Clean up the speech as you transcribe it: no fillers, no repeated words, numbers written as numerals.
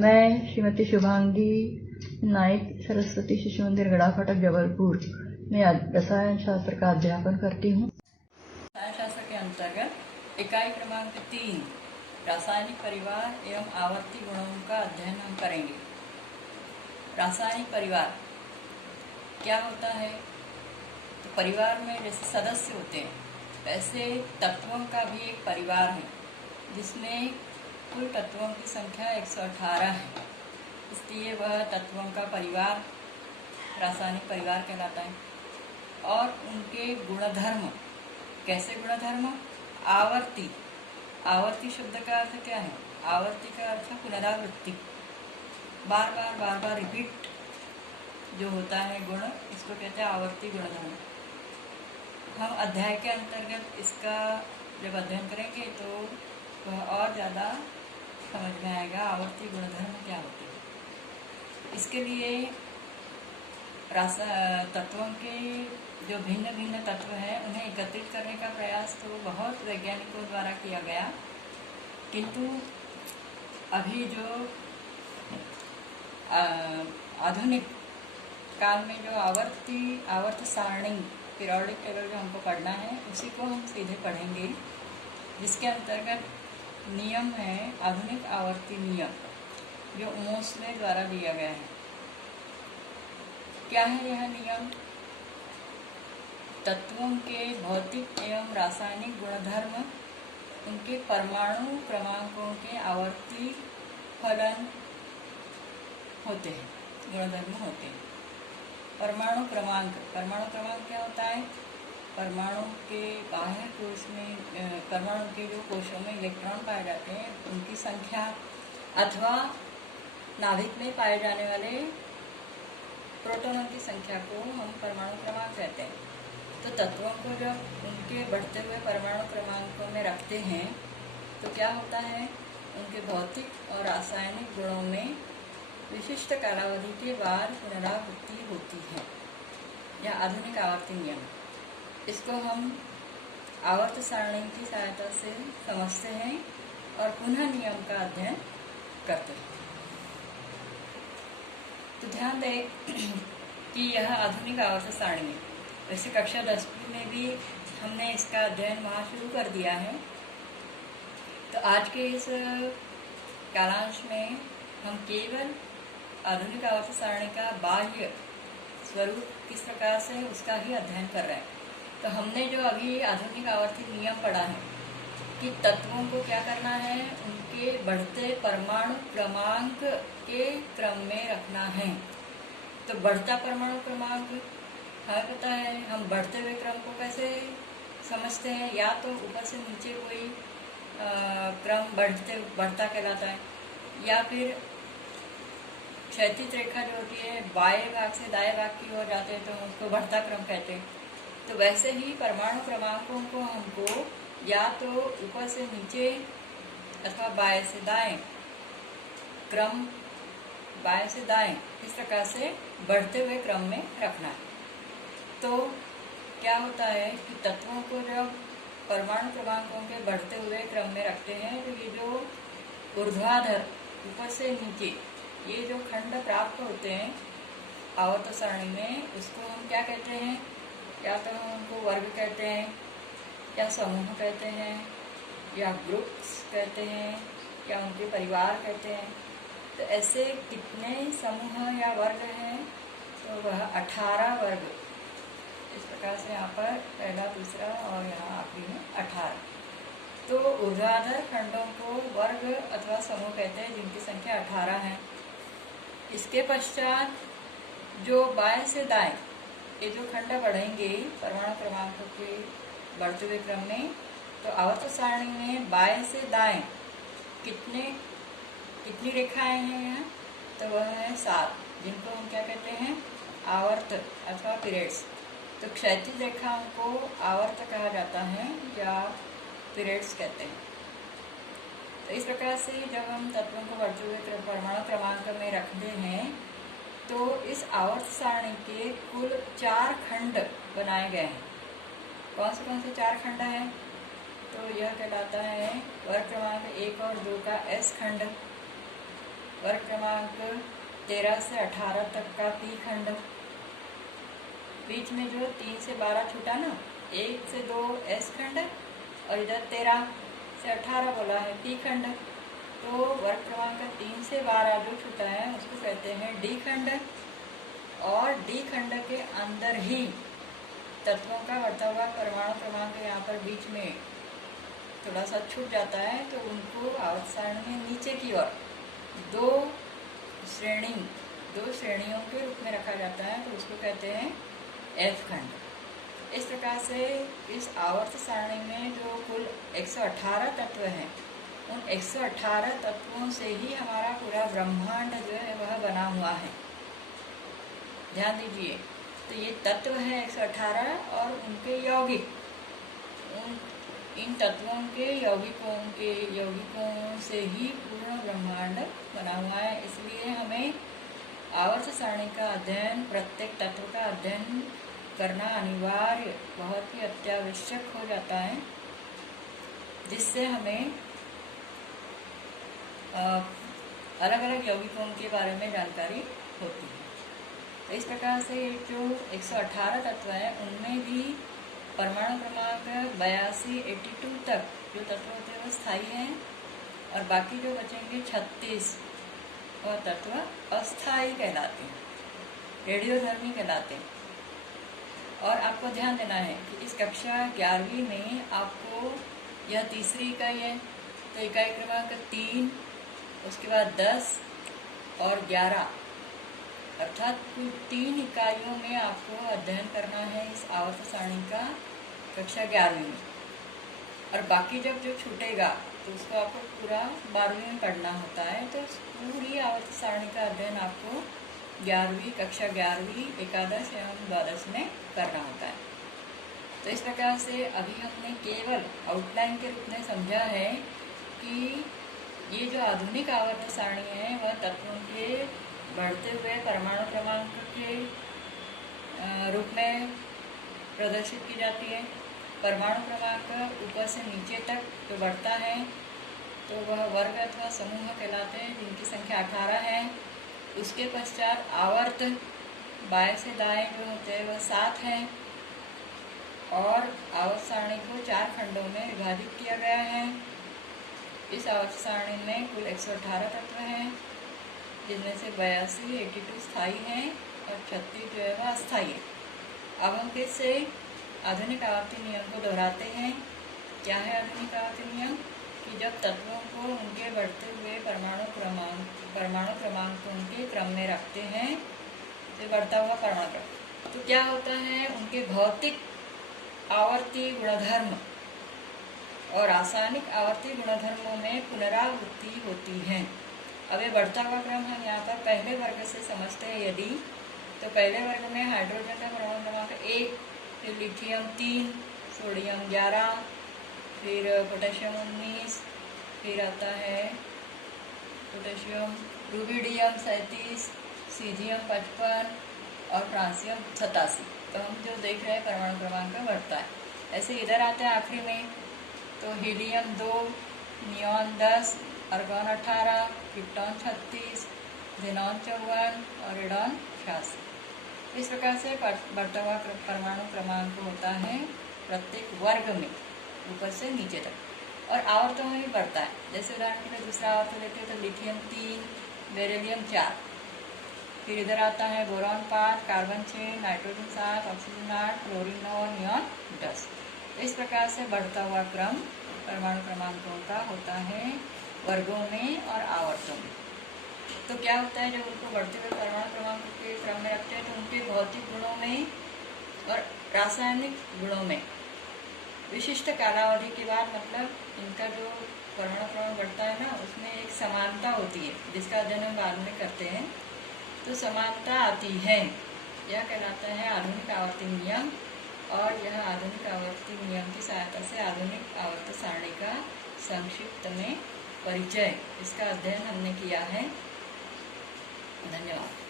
मैं श्रीमती शुभांगी नाइक सरस्वती शिशु मंदिर गड़ा फाटक जबलपुर में रसायन शास्त्र का अध्यापन करती हूँ। रसायन शास्त्र के अंतर्गत इकाई क्रमांक 3 रासायनिक परिवार एवं आवर्ती गुणों का अध्ययन हम करेंगे। रासायनिक परिवार क्या होता है? तो परिवार में जैसे सदस्य होते हैं वैसे तत्वों का भी एक परिवार है, जिसमें कुल तत्वों की संख्या 118 है। इसलिए वह तत्वों का परिवार रासायनिक परिवार कहलाता है। और उनके गुणधर्म, कैसे गुणधर्म? आवर्ती। आवर्ती शब्द का अर्थ क्या है? आवर्ती का अर्थ पुनरावृत्ति, बार बार रिपीट जो होता है गुण, इसको कहते हैं आवर्ती गुणधर्म। हम अध्याय के अंतर्गत इसका जब अध्ययन करेंगे तो वह और ज़्यादा समझ में आएगा आवर्ती गुणधर्म क्या होते हैं। इसके लिए तत्वों के जो भिन्न भिन्न तत्व हैं उन्हें एकत्रित करने का प्रयास तो बहुत वैज्ञानिकों द्वारा किया गया, किंतु अभी जो आधुनिक काल में जो आवर्त सारणी पीरियोडिक टेबल जो हमको पढ़ना है उसी को हम सीधे पढ़ेंगे, जिसके अंतर्गत नियम है आधुनिक आवर्ती नियम, जो मोस्ले द्वारा दिया गया है। क्या है यह नियम? तत्वों के भौतिक एवं रासायनिक गुणधर्म उनके परमाणु क्रमांकों के आवर्ती फलन होते हैं, गुणधर्म होते हैं। परमाणु क्रमांक क्या होता है? परमाणु के बाह्य कोश में, परमाणु के जो कोशों में इलेक्ट्रॉन पाए जाते हैं उनकी संख्या, अथवा नाभिक में पाए जाने वाले प्रोटॉनों की संख्या को हम परमाणु क्रमांक कहते हैं। तो तत्वों को जब उनके बढ़ते हुए परमाणु क्रमांकों में रखते हैं तो क्या होता है? उनके भौतिक और रासायनिक गुणों में विशिष्ट कालावधि के बाद पुनरावृत्ति होती है। यह आधुनिक आवर्ती नियम है। इसको हम आवर्त सारणी की सहायता से समझते हैं और पुनः नियम का अध्ययन करते हैं। तो ध्यान दें कि यह आधुनिक आवर्त सारणी है। वैसे कक्षा 10वीं में भी हमने इसका अध्ययन वहाँ शुरू कर दिया है। तो आज के इस कालांश में हम केवल आधुनिक आवर्त सारणी का बाह्य स्वरूप किस प्रकार से उसका ही अध्ययन कर रहे हैं। तो हमने जो अभी आधुनिक आवर्ती नियम पढ़ा है कि तत्वों को क्या करना है, उनके बढ़ते परमाणु क्रमांक के क्रम में रखना है। तो बढ़ता परमाणु क्रमांक हमें पता है, हम बढ़ते हुए क्रम को कैसे समझते हैं? या तो ऊपर से नीचे कोई क्रम बढ़ता कहलाता है, या फिर क्षैतिज रेखा जो होती है बाएं भाग से दाएं भाग की ओर जाते हैं तो उसको बढ़ता क्रम कहते हैं। तो वैसे ही परमाणु क्रमांकों को हमको या तो ऊपर से नीचे अथवा बाएं से दाएं क्रम, बाएं से दाएं इस प्रकार से बढ़ते हुए क्रम में रखना है। तो क्या होता है कि तत्वों को जब परमाणु क्रमांकों के बढ़ते हुए क्रम में रखते हैं तो ये जो ऊर्ध्वाधर ऊपर से नीचे ये जो खंड प्राप्त होते हैं आवर्त सारणी में, उसको हम क्या कहते हैं? या तो हम उनको वर्ग कहते हैं, या समूह कहते हैं, या ग्रुप्स कहते हैं, या उनके परिवार कहते हैं। तो ऐसे कितने समूह या वर्ग हैं? तो वह 18 वर्ग। इस प्रकार से यहाँ पर पहला, दूसरा और यहाँ आखिरी में 18। तो ऊर्ध्वाधर खंडों को वर्ग अथवा समूह कहते हैं, जिनकी संख्या 18 है। इसके पश्चात जो बाएं से दाएं ये जो खंड बढ़ेंगे परमाणु क्रमांकों के बढ़ते हुए क्रम में, तो आवर्त सारणी में बाएं से दाएं कितनी रेखाएं हैं यहाँ? तो वह है 7, जिनको हम क्या कहते हैं? आवर्त अथवा पीरियड्स। तो क्षैतिज रेखाओं को आवर्त कहा जाता है या पीरियड्स कहते हैं। तो इस प्रकार से जब हम तत्वों को बढ़ते हुए परमाणु क्रमांक में रखते हैं तो इस आवर्त सारणी के कुल 4 खंड बनाए गए हैं। कौन से 4 खंड हैं? तो यह कहलाता है वर्ग क्रमांक 1 और 2 का एस खंड, वर्ग क्रमांक 13 से 18 तक का पी खंड, बीच में जो 3 से 12 छूटा ना, 1 से 2 एस खंड और इधर 13 से 18 बोला है पी खंड। तो वर्ग क्रमांक 3 से 12 जो छूटा है उसको कहते हैं डी खंड। और डी खंड के अंदर ही तत्वों का बढ़ता हुआ परमाणु क्रमांक यहाँ पर बीच में थोड़ा सा छूट जाता है, तो उनको आवर्त सारणी में नीचे की ओर दो श्रेणियों के रूप में रखा जाता है, तो उसको कहते हैं एफ खंड। इस प्रकार से इस आवर्त सारणी में जो कुल 118 तत्व हैं, उन 118 तत्वों से ही हमारा पूरा ब्रह्मांड जो है वह बना हुआ है। ध्यान दीजिए, तो ये तत्व है 118 और उनके यौगिक, इन तत्वों के यौगिकों से ही पूर्ण ब्रह्मांड बना हुआ है। इसलिए हमें आवर्त सारणी का अध्ययन, प्रत्येक तत्व का अध्ययन करना अनिवार्य, बहुत ही अत्यावश्यक हो जाता है, जिससे हमें अलग अलग यौगिकों के बारे में जानकारी होती है। तो इस प्रकार से जो 118 तत्व हैं उनमें भी परमाणु क्रमांक 82 तक जो तत्व होते हैं वो स्थायी हैं, और बाकी जो बचेंगे 36 वह तत्व अस्थायी कहलाते हैं, रेडियोधर्मी कहलाते हैं। और आपको ध्यान देना है कि इस कक्षा 11वीं में आपको यह तीसरी इकाई है, तो इकाई क्रमांक 3, उसके बाद 10 और 11, अर्थात कुल 3 इकाइयों में आपको अध्ययन करना है इस आवर्त सारणी का कक्षा 11वीं में। और बाकी जब जो छूटेगा तो उसको आपको पूरा 12वीं में पढ़ना होता है। तो पूरी आवर्त सारणी का अध्ययन आपको 11वीं कक्षा 11वीं एकादश एवं द्वादश में करना होता है। तो इस प्रकार से अभी हमने केवल आउटलाइन के रूप में समझा है कि ये जो आधुनिक आवर्त सारणी है वह तत्वों के बढ़ते हुए परमाणु क्रमांक के रूप में प्रदर्शित की जाती है। परमाणु क्रमांक ऊपर से नीचे तक जो बढ़ता है तो वह वर्ग अथवा समूह कहलाते हैं, जिनकी संख्या 18 है। उसके पश्चात आवर्त बाएं से दाएं जो होते हैं वह 7 हैं, और आवर्त सारणी को 4 खंडों में विभाजित किया गया है। इस आवर्त सारणी में कुल 118 तत्व हैं, जिनमें से 82 स्थायी हैं और 36 जो है वह अस्थायी है। अब हम फिर से आधुनिक आवर्ती नियम को दोहराते हैं। क्या है आधुनिक आवर्ती नियम? कि जब तत्वों को उनके बढ़ते हुए परमाणु क्रमांकों के क्रम में रखते हैं, तो बढ़ता हुआ परमाणु क्रम, तो क्या होता है, उनके भौतिक आवर्ती गुणधर्म और रासायनिक आवर्ती गुणधर्मों में पुनरावृत्ति होती है। अब ये बढ़ता हुआ क्रम हम यहाँ पर पहले वर्ग से समझते हैं। यदि तो पहले वर्ग में हाइड्रोजन का परमाणु क्रमांक 1, फिर लिथियम 3, सोडियम 11, फिर पोटेशियम 19, फिर आता है पोटेशियम रुबिडियम 37, सीजियम 55 और फ्रांसियम 87। तो हम जो देख रहे हैं परमाणु क्रमांक बढ़ता है। ऐसे इधर आते हैं आखिरी में, तो helium 2, neon 10, argon 18, krypton 36, xenon 54 और रेडॉन 86। इस प्रकार से बढ़ता हुआ परमाणु क्रमांक होता है प्रत्येक वर्ग में ऊपर से नीचे तक, और आवर्तों में भी बढ़ता है। जैसे उदाहरण के लिए दूसरा आवर्त लेते हैं तो लिथियम 3, बेरिलियम 4, फिर इधर आता है boron 5, carbon 6, nitrogen 7, oxygen 8, chlorine 9 और नियॉन 10। इस प्रकार से बढ़ता हुआ क्रम परमाणु क्रमांकों का होता है वर्गों में और आवर्तों में। तो क्या होता है, जब उनको बढ़ते हुए परमाणु क्रमांक के क्रम में रखते हैं तो उनके भौतिक गुणों में और रासायनिक गुणों में विशिष्ट कालावधि के बाद, मतलब इनका जो परमाणु क्रमांक बढ़ता है ना, उसमें एक समानता होती है, जिसका अध्ययन हम बाद में करते हैं। तो समानता आती है, यह कहलाता है आधुनिक आवर्ती नियम। और यह आधुनिक आवर्ती नियम की सहायता से आधुनिक आवर्त सारणी का संक्षिप्त में परिचय, इसका अध्ययन हमने किया है। धन्यवाद।